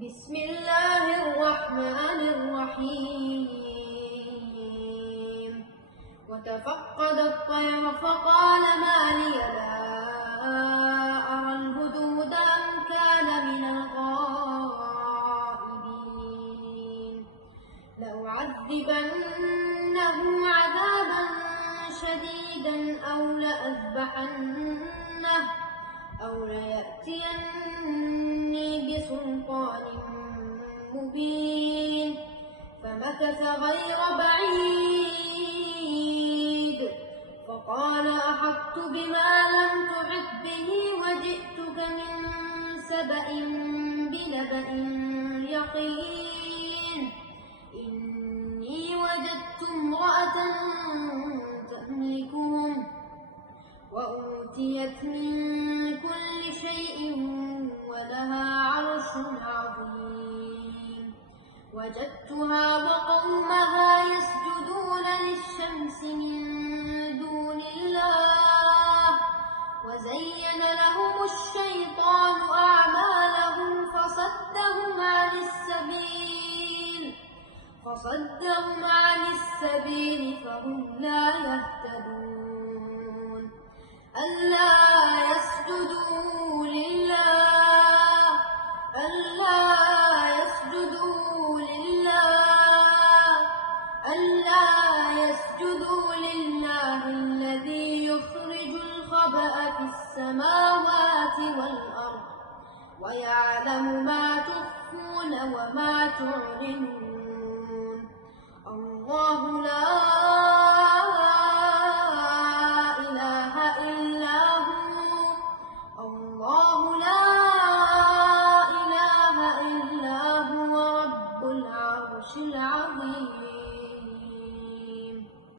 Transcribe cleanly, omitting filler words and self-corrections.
بسم الله الرحمن الرحيم. وتفقد الطير فقال ما لي لا أرى الهدهد أم كان من الغائبين لأعذبنه عذابا شديدا أو لأذبحنه أو ليأتيني بسلطان مبين. فمكث غير بعيد فقال أحطت بما لم تحط به وجئتك من سبأ بنبأ يقين. إني وجدت امرأة تملكهم وأوتيت من كل شيء ولها عرش عظيم. وجدتها وقومها يسجدون للشمس من دون الله وزين لهم الشيطان أعمالهم فصدهم عن السبيل فهم لا يهتدون. ألا يسجدوا لله الذي يخرج الخبأ في السماوات والأرض ويعلم ما تخفون وما تعلنون. الله لا إله إلا هو رب العرش العظيم.